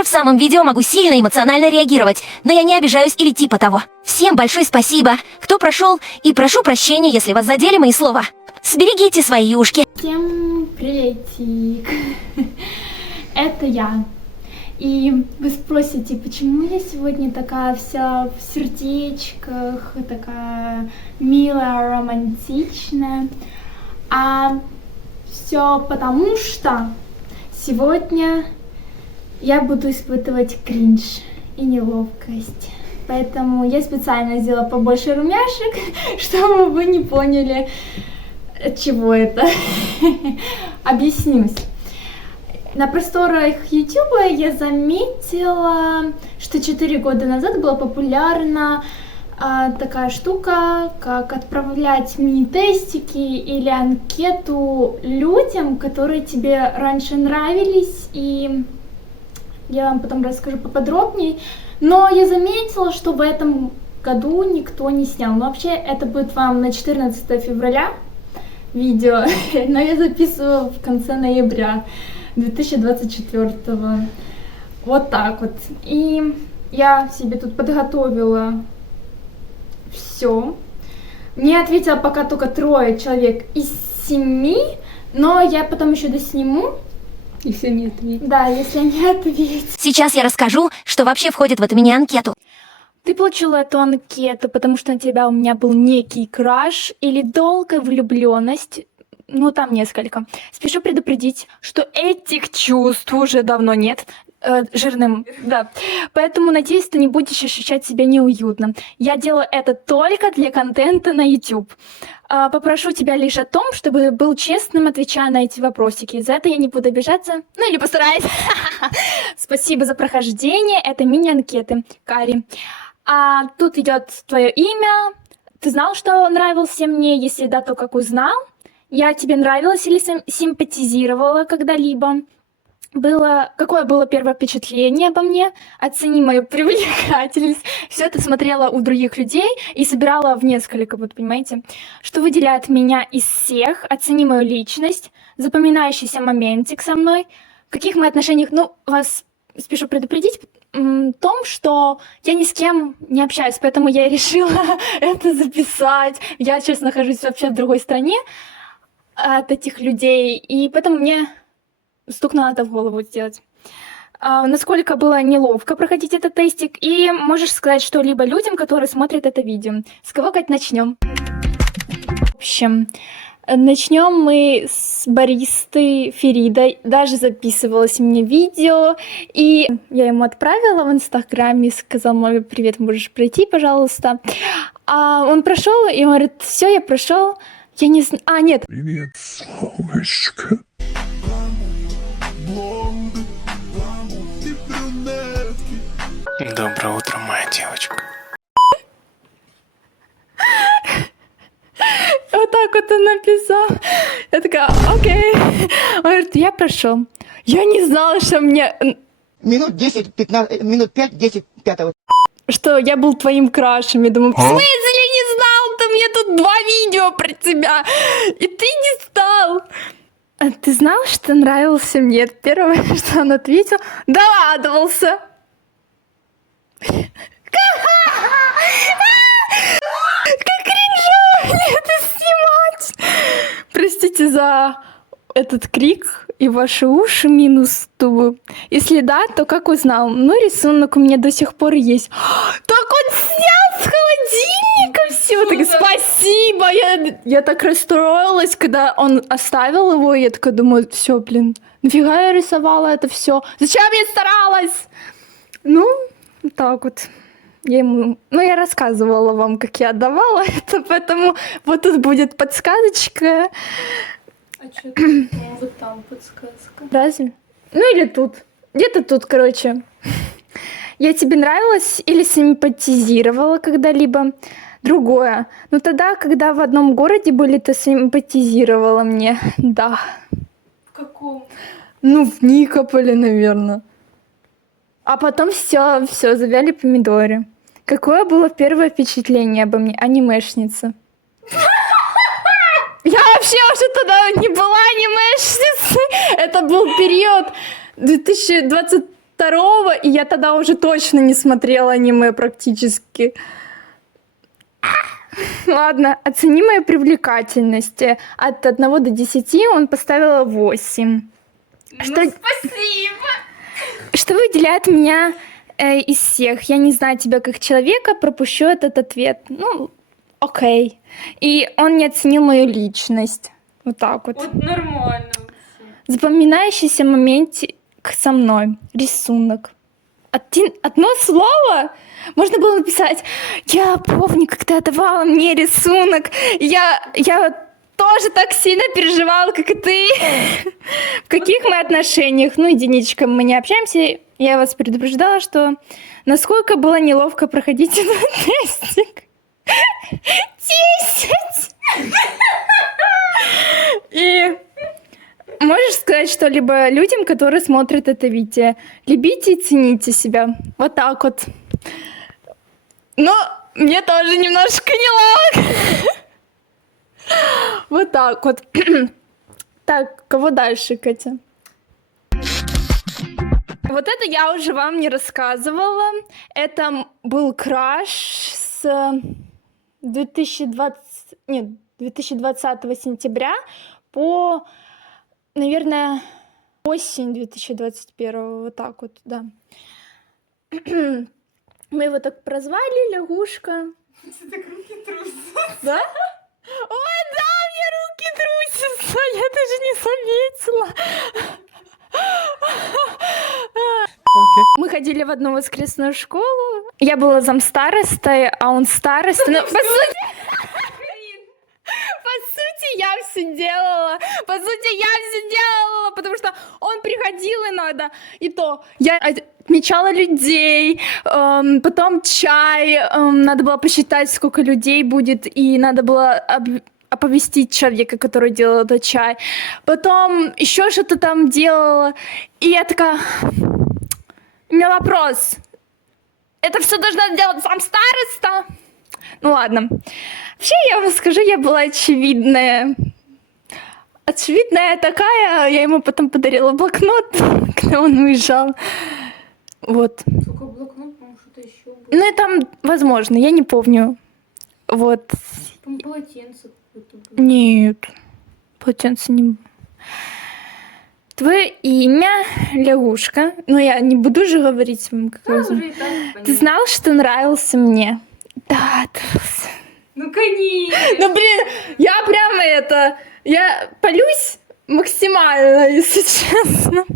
Например, в самом видео могу сильно эмоционально реагировать, но я не обижаюсь или типа того. Всем большое спасибо, кто прошел, и прошу прощения, если вас задели мои слова. Сберегите свои ушки. Всем приветик. Это я. И вы спросите, почему я сегодня такая вся в сердечках, такая милая, романтичная. А все потому, что сегодня я буду испытывать кринж и неловкость. Поэтому я специально сделала побольше румяшек, чтобы вы не поняли, от чего это. Объяснюсь. На просторах Ютуба я заметила, что 4 года назад была популярна такая штука, как отправлять мини-тестики или анкету людям, которые тебе раньше нравились, и я вам потом расскажу поподробнее. Но я заметила, что в этом году никто не снял. Но вообще это будет вам на 14 февраля видео, но я записываю в конце ноября 2024. Вот так вот. И я себе тут подготовила все. Мне ответило пока только 3 человек из 7, но я потом еще досниму. Если не ответить. Да, если они ответят. Сейчас я расскажу, что вообще входит в эту мини-анкету. Ты получила эту анкету, потому что на тебя у меня был некий краш или долгая влюбленность. Ну, там несколько. Спешу предупредить, что этих чувств уже давно нет. Жирным, да. Поэтому, надеюсь, ты не будешь ощущать себя неуютно. Я делаю это только для контента на YouTube. Попрошу тебя лишь о том, чтобы был честным, отвечая на эти вопросики. За это я не буду обижаться. Ну или постараюсь. Спасибо за прохождение этой мини-анкеты, Кари. Тут идет твое имя. Ты знал, что нравился мне? Если да, то как узнал? Я тебе нравилась или симпатизировала когда-либо? Какое было первое впечатление обо мне? Оцени мою привлекательность. Все это смотрела у других людей и собирала в несколько, вот понимаете? Что выделяет меня из всех? Оцени мою личность, запоминающийся моментик со мной. В каких мы отношениях? Ну, вас спешу предупредить в том, что я ни с кем не общаюсь, поэтому я решила это записать. Я сейчас нахожусь вообще в другой стране от этих людей, и поэтому мне стукнуло это в голову сделать. Насколько было неловко проходить этот тестик, и можешь сказать что-либо людям, которые смотрят это видео. С кого, Кать, начнем? В общем, начнем мы с баристы Феридой. Даже записывалось мне видео, и я ему отправила в Инстаграме, сказала: мой привет, можешь пройти, пожалуйста. Он прошел, и он говорит: все, я прошел. Я не знаю. Нет. Привет, солнышко. Доброе утро, моя девочка. Вот так вот он написал. Я такая: окей. Он говорит: я прошел. Я не знала, что мне... Минут 10-15, минут 5-10, 5. Что я был твоим крашем. Я думаю: в смысле не знал? Ты мне тут 2 видео про тебя. И ты не стал. А ты знал, что нравился мне? Первое, что он ответил: догадывался. Как кринжово мне это снимать. Простите за этот крик и ваши уши минус тубы. Если да, то как узнал? Ну, рисунок у меня до сих пор есть. Так он снял с холодильника все. Так спасибо. Я так расстроилась, когда он оставил его. Я такая думаю: все, блин, нафига я рисовала это все? Зачем я старалась? Ну, так вот. Я рассказывала вам, как я отдавала это, поэтому вот тут будет подсказочка. А что вот там подсказка? Разве? Ну или тут. Где-то тут, короче. Я тебе нравилась или симпатизировала когда-либо? Другое. Ну тогда, когда в одном городе были, ты симпатизировала мне. Да. В каком? Ну, в Никополе, наверное. А потом все, завяли помидоры. Какое было первое впечатление обо мне? Анимешница. Я вообще уже тогда не была анимешницей. Это был период 2020 2, и я тогда уже точно не смотрела аниме практически. Ладно, оцени мою привлекательность. От 1 до 10 он поставил 8. Спасибо! Что выделяет меня из всех? Я не знаю тебя как человека, пропущу этот ответ. Ну, окей. И он не оценил мою личность. Вот так вот. Вот нормально вообще. Запоминающийся моментик со мной. Рисунок. Одно слово? Можно было написать: я помню, как ты отдавала мне рисунок. Я тоже так сильно переживала, как и ты. В каких мы отношениях? Ну, единичка, мы не общаемся. Я вас предупреждала, что насколько было неловко проходить этот тестик. 10! И можешь сказать что-либо людям, которые смотрят это видео? Любите и цените себя. Вот так вот. Но мне тоже немножко неловко. Вот так вот. Так, кого дальше, Катя? Вот это я уже вам не рассказывала. Это был краш с 2020 сентября по, наверное, осень 2021. Вот так вот, да. Мы его так прозвали, лягушка. Ты так руки трусят. Да? Ой, да, мне руки трусятся, я даже не заметила. Мы ходили в одну воскресную школу. Я была замстаростой, а он старостой. Но, по сути, я все делала. По сути, я все делала, потому что он приходил иногда. И то я отмечала людей, потом чай. Надо было посчитать, сколько людей будет, и надо было оповестить человека, который делал этот чай. Потом еще что-то там делала. И я такая: у меня вопрос. Это все должна делать сам староста? Ну ладно. Вообще, я вам скажу, я была очевидная. Очевидная такая. Я ему потом подарила блокнот, когда он уезжал. Вот. Только блокнот, по-моему, что-то еще было. Ну и там, возможно, я не помню. Вот. По-моему, полотенце какое-то было. Нет. Полотенце не... Твое имя лягушка. Но я не буду же говорить вам, какое Да, уже и так Ты понятно. знал, что нравился мне? Да, Ну, конечно. ну блин, я прямо я палюсь максимально, если честно.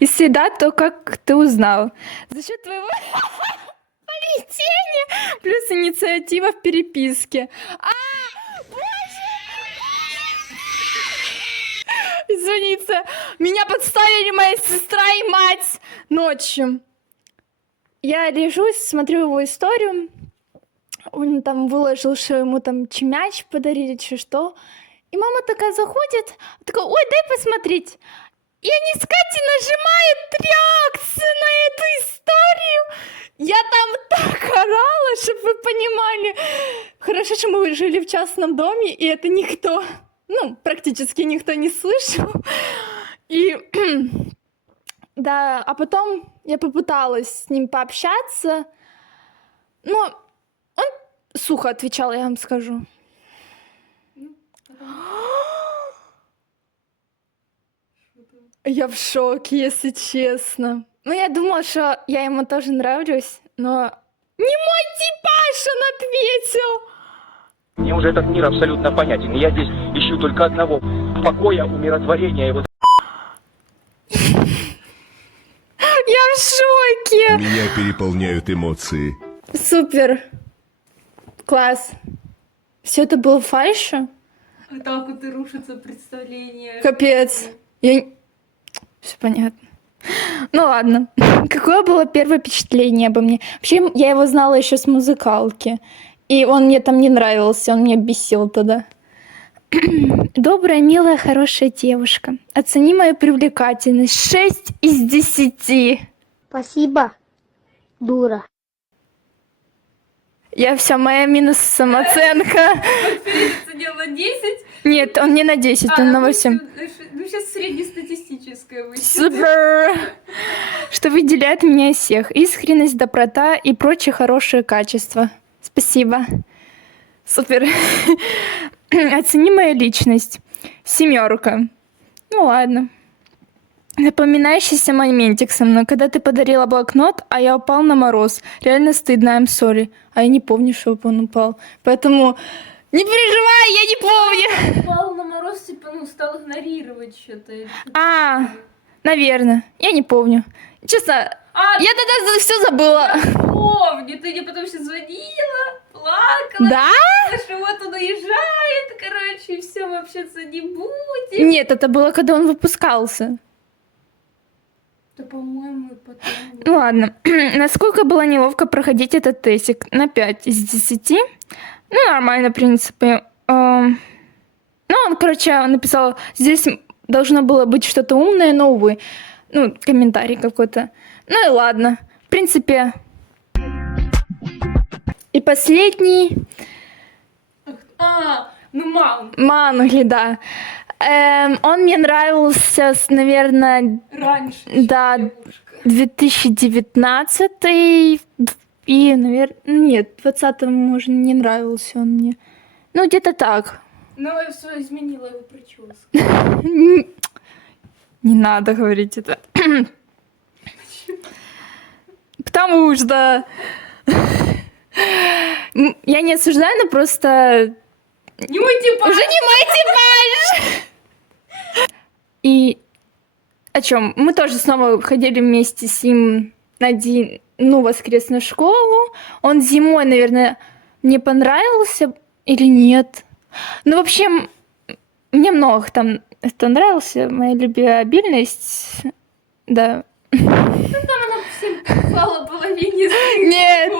Если да, то как ты узнал? За счет твоего поведения плюс инициатива в переписке. Извините, меня подставили моя сестра и мать ночью. Я лежу, смотрю его историю. Он там выложил, что ему там мяч подарили, что. И мама такая заходит, такая: ой, дай посмотреть. И они с Катей нажимают реакцию на эту историю. Я там так орала, чтобы вы понимали. Хорошо, что мы жили в частном доме, и это никто, практически никто не слышал. И да, а потом я попыталась с ним пообщаться, но он сухо отвечал, я вам скажу. Я в шоке, если честно. Ну, я думала, что я ему тоже нравлюсь, но не мой типаж, он ответил. Мне уже этот мир абсолютно понятен. Я здесь ищу только одного — покоя, умиротворения. И вот Я в шоке. Меня переполняют эмоции. Супер. Класс. Все это было фальшью? А так вот и рушится представление. Капец. Все понятно. Ну ладно. Какое было первое впечатление обо мне? Вообще, я его знала еще с музыкалки. И он мне там не нравился, он меня бесил тогда. Добрая, милая, хорошая девушка. Оцени мою привлекательность. 6 из 10. Спасибо, дура. Я все, моя минус самооценка. Оценил на 10. Нет, он не на 10, он на 8. Ну, сейчас среднестатистическое высчитать. Супер! Что выделяет меня из всех? Искренность, доброта и прочие хорошие качества. Спасибо. Супер. Оцени мою личность. 7. Ну ладно. Запоминающийся моментик со мной. Когда ты подарила блокнот, а я упал на мороз. Реально стыдно, I'm sorry. А я не помню, чтобы он упал. Поэтому не переживай, я не помню. Упал на мороз, типа, ну, стал игнорировать что-то. Наверное. Я не помню. Честно, я тогда все забыла. Помню, ты мне потом еще звонила, плакала. Да? Что вот он уезжает, короче, и все, мы общаться не будем. Нет, это было, когда он выпускался. Да, по-моему, потом... Ну ладно. Насколько было неловко проходить этот тестик? На 5 из 10. Ну, нормально, в принципе. Ну, он, короче, написал, здесь должно было быть что-то умное, но, увы. Ну, комментарий какой-то. Ну и ладно. В принципе. И последний. Ну, мам. Мангли, да. Он мне нравился, наверное, Раньше. да, девушка. 2019 и, наверное, нет, 20 может, не нравился он мне. Ну, где-то так. Ну, я все изменила его прическу. Не надо говорить это. Потому что... Я не осуждаю, но просто... Не мой типаж. Уже не мой типаж! И о чем? Мы тоже снова ходили вместе с ним на воскресную школу. Он зимой, наверное, мне понравился или нет. Ну, в общем, мне много там это нравился. Моя любвеобильность, да. Пала половине. Нет,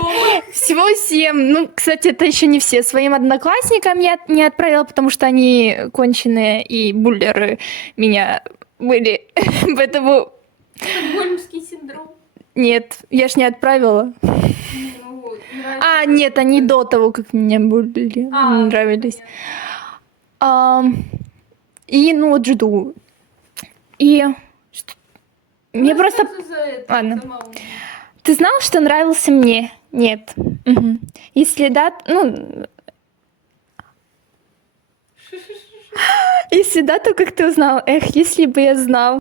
всего 7. Ну, кстати, это еще не все. Своим одноклассникам я не отправила, потому что они конченые и буллеры меня были. Поэтому... Стокгольмский синдром. Нет, я ж не отправила. Ну, нравится. Нет, они до того, как меня булили, нравились. И, ну, вот жду. И... Мне просто... Ладно. Ты знал, что нравился мне? Нет. Угу. Если да, ну... Если да, то как ты узнал? Эх, если бы я знал.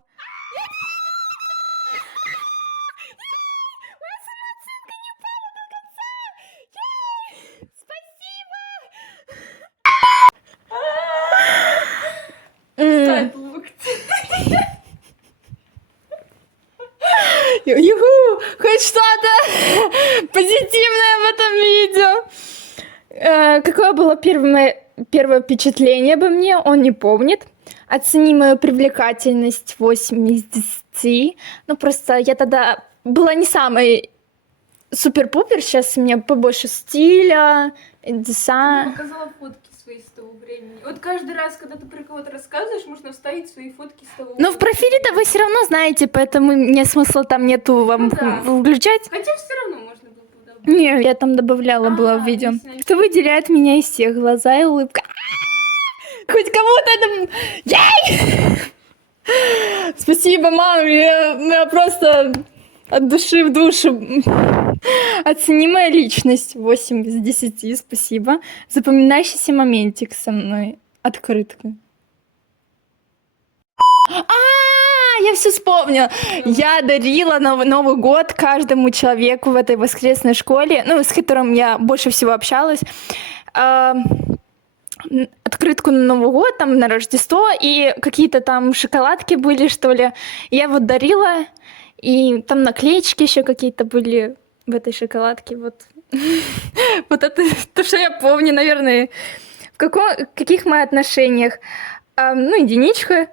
Ставь локти. Юху! Хоть что-то позитивное в этом видео. Какое было первое впечатление обо мне, он не помнит. Оцени мою привлекательность 8 из 10. Ну, просто я тогда была не самой супер-пупер. Сейчас у меня побольше стиля, дизайна. Показала фотки свои с того времени. Вот каждый раз, когда ты про кого-то рассказываешь, можно вставить свои фотки с того Но в профиле-то вы все равно знаете, поэтому мне смысла там нету вам включать. Хотя все равно можно было бы добавить. Не, я там добавляла, было в видео. Что выделяет меня из всех? Глаза и улыбка. Хоть кому-то это... Ей! Спасибо, мам, я просто от души в душу. Оцени мою личность. 8 из 10, спасибо. Запоминающийся моментик со мной. Открытка. Я все вспомнила. Я дарила Новый год каждому человеку в этой воскресной школе, ну, с которым я больше всего общалась. Открытку на Новый год, там, на Рождество, и какие-то там шоколадки были, что ли. Я вот дарила, и там наклеечки еще какие-то были в этой шоколадке, вот. Вот это то, что я помню, наверное. В каких мы отношениях? Ну, единичка.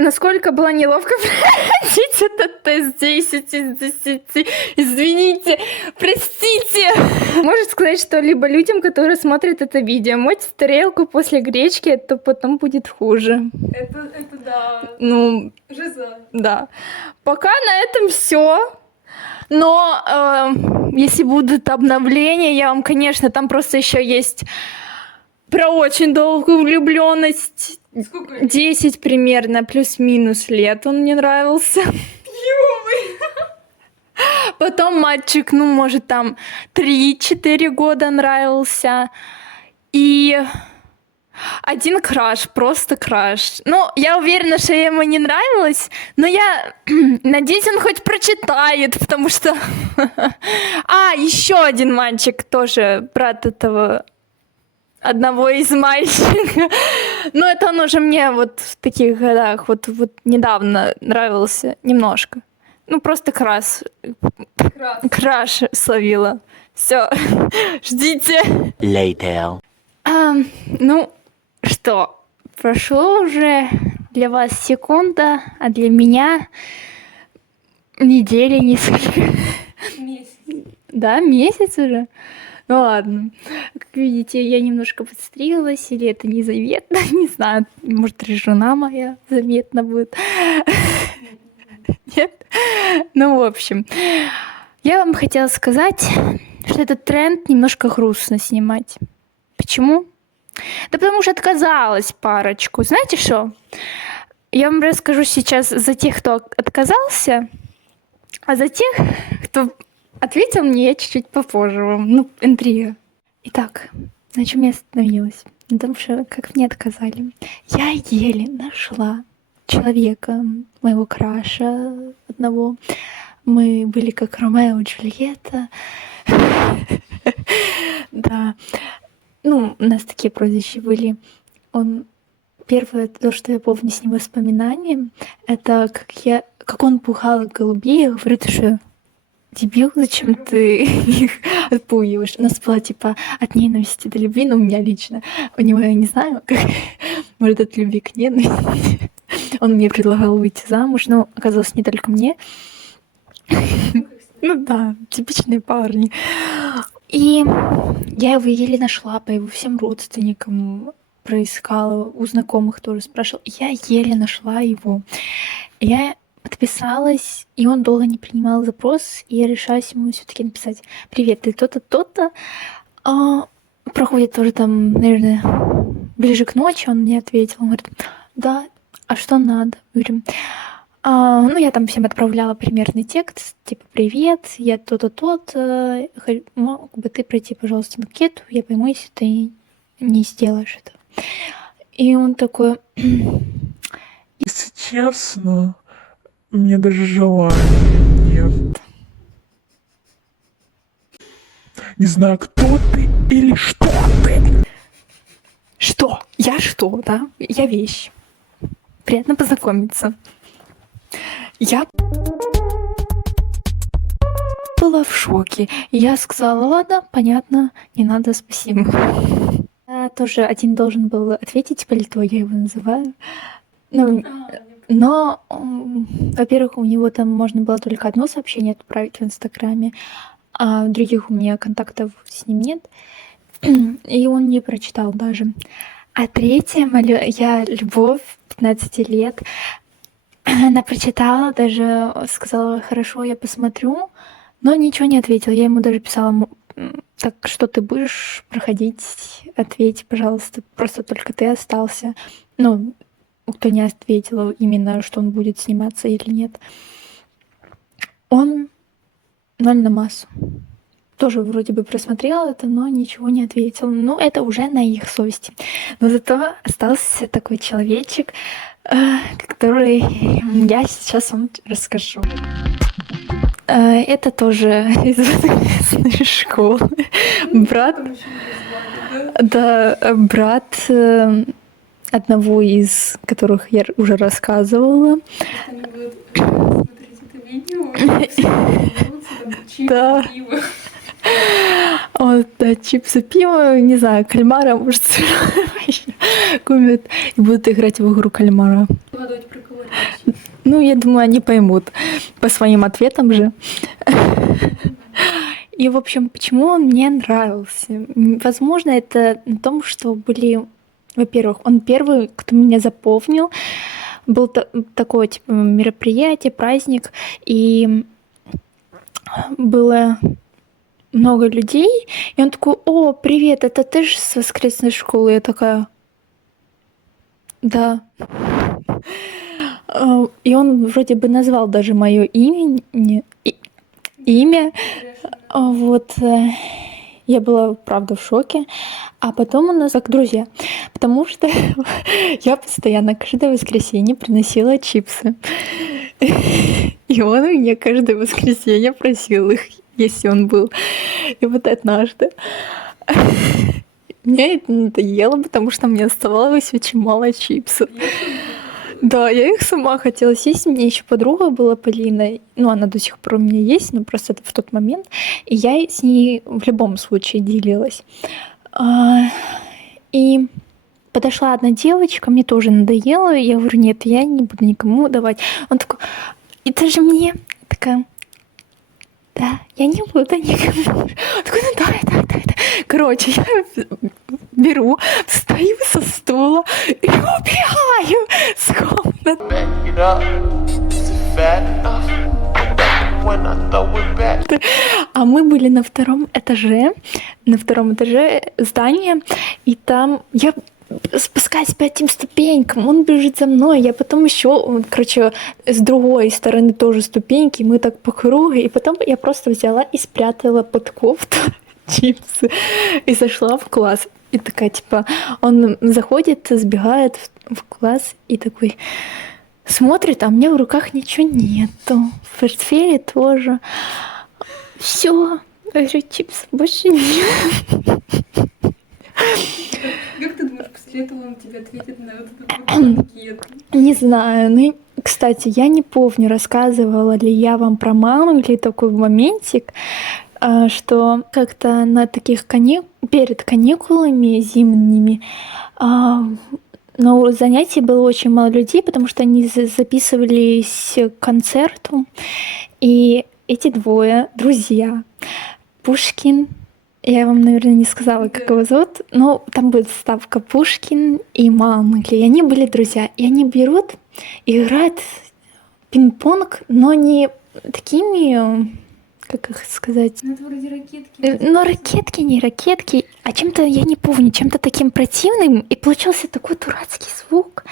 Насколько было неловко проходить этот тест 10 из 10. Извините, простите. Можешь сказать что-либо людям, которые смотрят это видео? Мыть тарелку после гречки, то потом будет хуже. Это да. Ну, Жиза. да. Пока на этом все. Но если будут обновления, я вам, конечно, там просто еще есть про очень долгую влюбленность. Сколько? 10 примерно, плюс-минус лет он мне нравился. Потом мальчик, ну, может, там 3-4 года нравился. И один краш, просто краш. Ну, я уверена, что я ему не нравилась, но я надеюсь, он хоть прочитает, потому что... Еще один мальчик, тоже брат этого одного из мальчиков. Но это он уже мне вот в таких годах, вот недавно нравился немножко. Ну, просто краш словила. Все, ждите. Later. Ну, что, прошло уже для вас секунда, а для меня недели несколько. Месяц. Да, месяц уже? Ну ладно. Как видите, я немножко подстриглась, или это незаметно, не знаю. Может, жена моя заметно будет. Нет? Ну, в общем. Я вам хотела сказать, что этот тренд немножко грустно снимать. Почему? Да потому что отказалась парочку. Знаете что? Я вам расскажу сейчас за тех, кто отказался, а за тех, кто ответил мне, я чуть-чуть попозже вам. Ну, интрига. Итак, на чем я остановилась? На том, что как мне отказали. Я еле нашла человека, моего краша одного. Мы были как Ромео и Джульетта. Да. Ну, у нас такие прозвища были. Первое, то, что я помню с ним воспоминанием, это как он пугал голубей. Я говорю, ты что, дебил, зачем ты их отпугиваешь? У нас была типа от ненависти до любви, но у меня лично. У него я не знаю, как может от любви к ненависти. Он мне предлагал выйти замуж, но оказалось не только мне. Ну да, типичные парни. И я его еле нашла по его всем родственникам, проискала, у знакомых тоже спрашивала. Я еле нашла его. Я подписалась, и он долго не принимал запрос, и я решаюсь ему все-таки написать: «Привет, ты то-то, то-то». Проходит тоже там, наверное, ближе к ночи, он мне ответил. Он говорит: «Да, а что надо?» Говорю: ну, я там всем отправляла примерный текст, типа: «Привет, я то-то, то-то, мог бы ты пройти, пожалуйста, анкету, я пойму, если ты не сделаешь это». И он такой: Если честно, мне даже желания нет. Не знаю, кто ты или что ты. «Что? Я что, да? Я вещь. Приятно познакомиться». Я была в шоке. Я сказала: «Ладно, понятно, не надо, спасибо». Тоже один должен был ответить, пальто я его называю. Ну, но, во-первых, у него там можно было только одно сообщение отправить в Инстаграме, а других у меня контактов с ним нет. И он не прочитал даже. А третья, моя любовь, 15 лет, она прочитала, даже сказала: «Хорошо, я посмотрю», но ничего не ответила. Я ему даже писала: «Так что ты будешь проходить? Ответь, пожалуйста, просто только ты остался». Ну, кто не ответил именно, что он будет сниматься или нет. Он 0 на массу. Тоже вроде бы просмотрел это, но ничего не ответил. Ну, это уже на их совести. Но зато остался такой человечек, который я сейчас вам расскажу. Это тоже из воскресной школы. Брат, да, брат одного из которых я уже рассказывала. Да. Вот, да, чипсы, пиво, не знаю, кальмара, может, купят и будут играть в игру кальмара. Ну, я думаю, они поймут по своим ответам же. И, в общем, почему он мне нравился? Возможно, это на том, что были... Во-первых, он первый, кто меня запомнил. Был такое, типа, мероприятие, праздник, и было много людей, и он такой: «О, привет, это ты же с воскресной школы?» Я такая: «Да». И он вроде бы назвал даже мое имя. Вот. Я была, правда, в шоке. А потом у нас как друзья. Потому что я постоянно каждое воскресенье приносила чипсы. И он у меня каждое воскресенье просил их, если он был. И вот однажды мне это надоело, потому что мне оставалось очень мало чипсов. Да, я их сама хотела съесть. У меня еще подруга была, Полина. Ну, она до сих пор у меня есть, но просто это в тот момент. И я с ней в любом случае делилась. И подошла одна девочка, мне тоже надоело. Я говорю: нет, я не буду никому давать. Он такой: это же мне. Такая: да, я не буду никому. Он такой: ну дай. Короче, я беру, встаю со стула и убегаю с комнаты. А мы были на втором этаже здания, и там я спускаюсь по этим ступенькам, он бежит за мной, я потом еще, короче, с другой стороны тоже ступеньки, мы так по кругу, и потом я просто взяла и спрятала под кофту чипсы и зашла в класс. И такая, типа, он заходит, сбегает в класс и такой смотрит, а у меня в руках ничего нету, в портфеле тоже. Все, чипсы больше нет. Как ты думаешь, после этого он тебе ответит на вот эту анкету? Не знаю. Ну, кстати, я не помню, рассказывала ли я вам про маму или такой моментик, что как-то на таких перед каникулами зимними на занятии было очень мало людей, потому что они записывались к концерту. И эти двое друзья, Пушкин, я вам, наверное, не сказала, как его зовут, но там будет вставка: Пушкин и Маугли. И они были друзья. И они берут и играют в пинг-понг, но не такими, как их сказать? Ну, это вроде ракетки. Ну, ракетки, не ракетки, а чем-то, я не помню, чем-то таким противным. И получился такой дурацкий звук.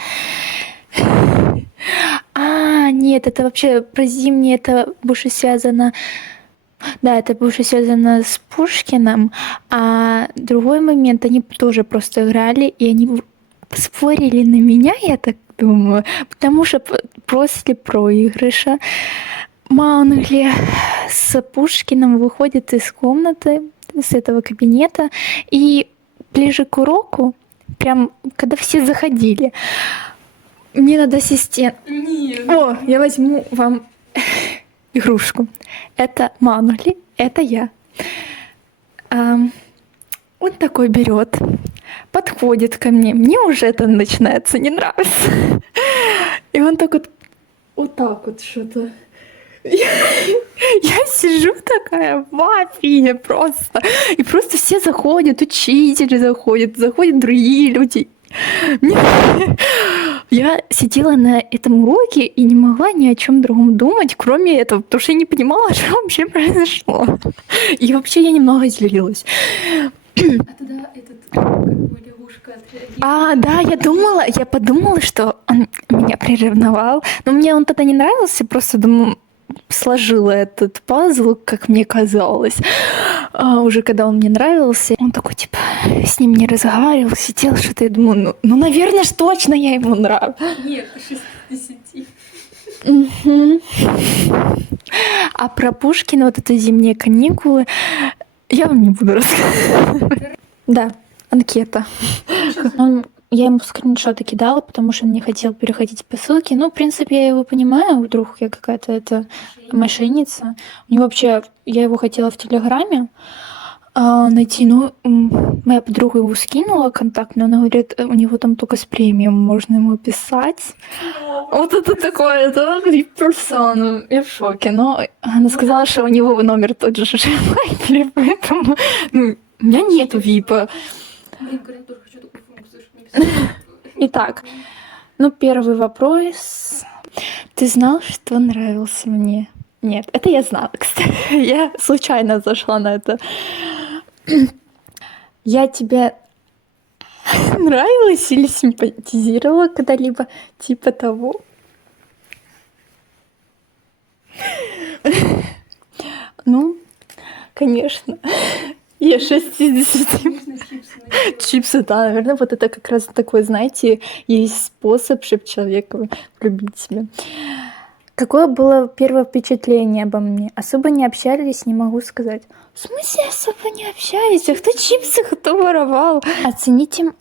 Нет, это вообще про зимнее, это больше связано... Да, это больше связано с Пушкиным, а другой момент, они тоже просто играли, и они спорили на меня, я так думаю, потому что после проигрыша Маугли с Пушкиным выходит из комнаты, с этого кабинета, и ближе к уроку, прям когда все заходили, мне надо ассистент. Нет. О, я возьму вам игрушку. Это Маугли, это я. Он такой берет, подходит ко мне уже это начинается не нравится. И он так вот так вот что-то. Я сижу такая в афиге просто. И просто все заходят, учитель заходит, заходят другие люди. Я сидела на этом уроке и не могла ни о чем другом думать, кроме этого, потому что я не понимала, что вообще произошло. И вообще я немного злилась. А тогда как бы лягушка отреагировала. Да, я подумала, что он меня приревновал. Но мне он тогда не нравился, просто думаю, сложила этот пазл, как мне казалось. Уже когда он мне нравился, он такой, типа, с ним не разговаривал, сидел что-то, я думаю, ну, наверное, ж точно я ему нравлюсь. Нет, 6 из 10. Мгм. А про Пушкина, вот это зимние каникулы, я вам не буду рассказывать. Да, анкета. Я ему скриншоты кидала, потому что он не хотел переходить по ссылке. Ну, в принципе, я его понимаю, вдруг я какая-то мошенница. У него вообще, я его хотела в Телеграме найти, но моя подруга его скинула контакт, но она говорит, у него там только с премиум можно ему писать. Вот это такое, это вип-персона. Я в шоке. Но она сказала, что у него номер тот же, что и поэтому у меня нету випа. Блин, Карин, тоже хочу такую функцию, чтобы не писать. Итак, первый вопрос. Ты знал, что нравился мне? Нет, это я знала, кстати. Я случайно зашла на это. Я тебе нравилась или симпатизировала когда-либо? Типа того? Ну, конечно. Я 6 из 10. Конечно, чипсы на Чипсы, да, наверное, вот это как раз такой, знаете, есть способ, чтобы человека влюбить в себя. Какое было первое впечатление обо мне? Особо не общались, не могу сказать. В смысле особо не общались? А кто чипсы, кто воровал? Оцените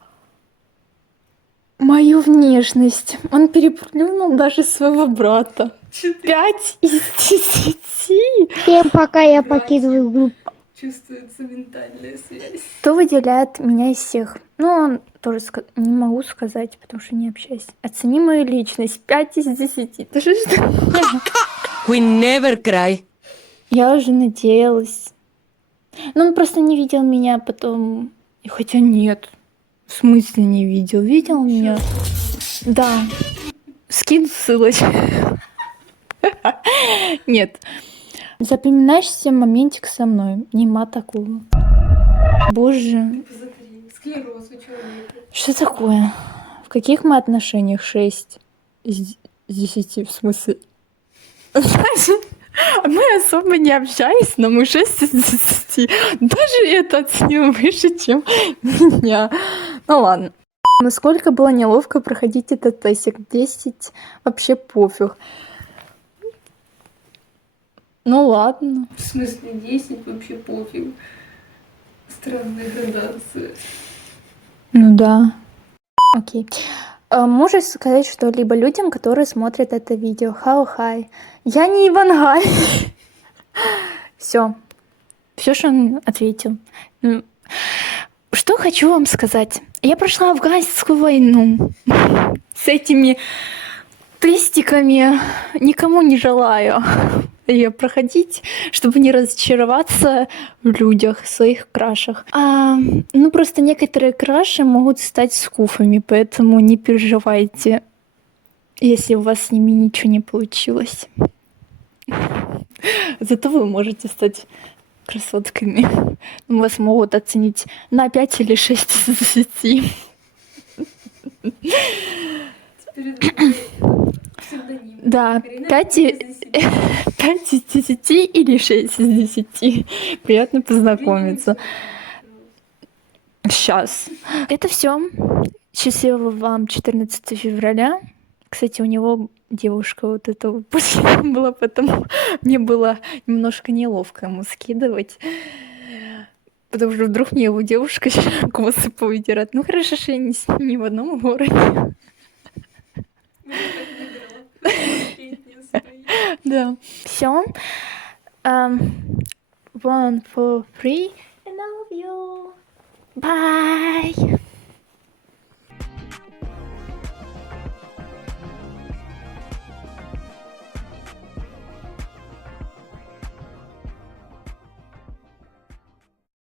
мою внешность. Он переплюнул даже своего брата. 5 из 10. Всем пока, я покидываю группу. Чувствуется ментальная связь. Кто выделяет меня из всех? Ну, он тоже не могу сказать, потому что не общаюсь. Оцени мою личность. 5 из 10. Да что ж ты? We never cry. Я уже надеялась. Но он просто не видел меня потом. И хотя нет. В смысле не видел? Видел меня? Да. Скину ссылочку. Нет. Запоминаешься моментик со мной. Нема такого. Боже. Посмотри, склероз у человека. Что такое? В каких мы отношениях? 6 из 10, в смысле? Мы особо не общались, но мы 6 из 10. Даже это оценил выше, чем меня. Ну ладно. Насколько было неловко проходить этот тестик? 10 вообще пофиг. Ну ладно. В смысле 10 вообще пофиг. Странная градация. Ну да. Окей. Можешь сказать что-либо людям, которые смотрят это видео? How hi. Я не Ивангай. Все. Все, что он ответил. Что хочу вам сказать. Я прошла афганскую войну. С этими тестиками никому не желаю ее проходить, чтобы не разочароваться в людях, в своих крашах. Ну, просто некоторые краши могут стать скуфами, поэтому не переживайте, если у вас с ними ничего не получилось. Зато вы можете стать красотками. Вас могут оценить на 5 или 6 из 10. Псевдоним. Да, Карина 5 из 10. из 10 или 6 из 10. Приятно познакомиться. Сейчас. Это все. Счастливого вам 14 февраля. Кстати, у него девушка вот эта была, поэтому мне было немножко неловко ему скидывать. Потому что вдруг мне его девушка косы повыдирает. Ну хорошо, что я не в одном городе. Да. Все. 1, 2, 3. I love you. Bye.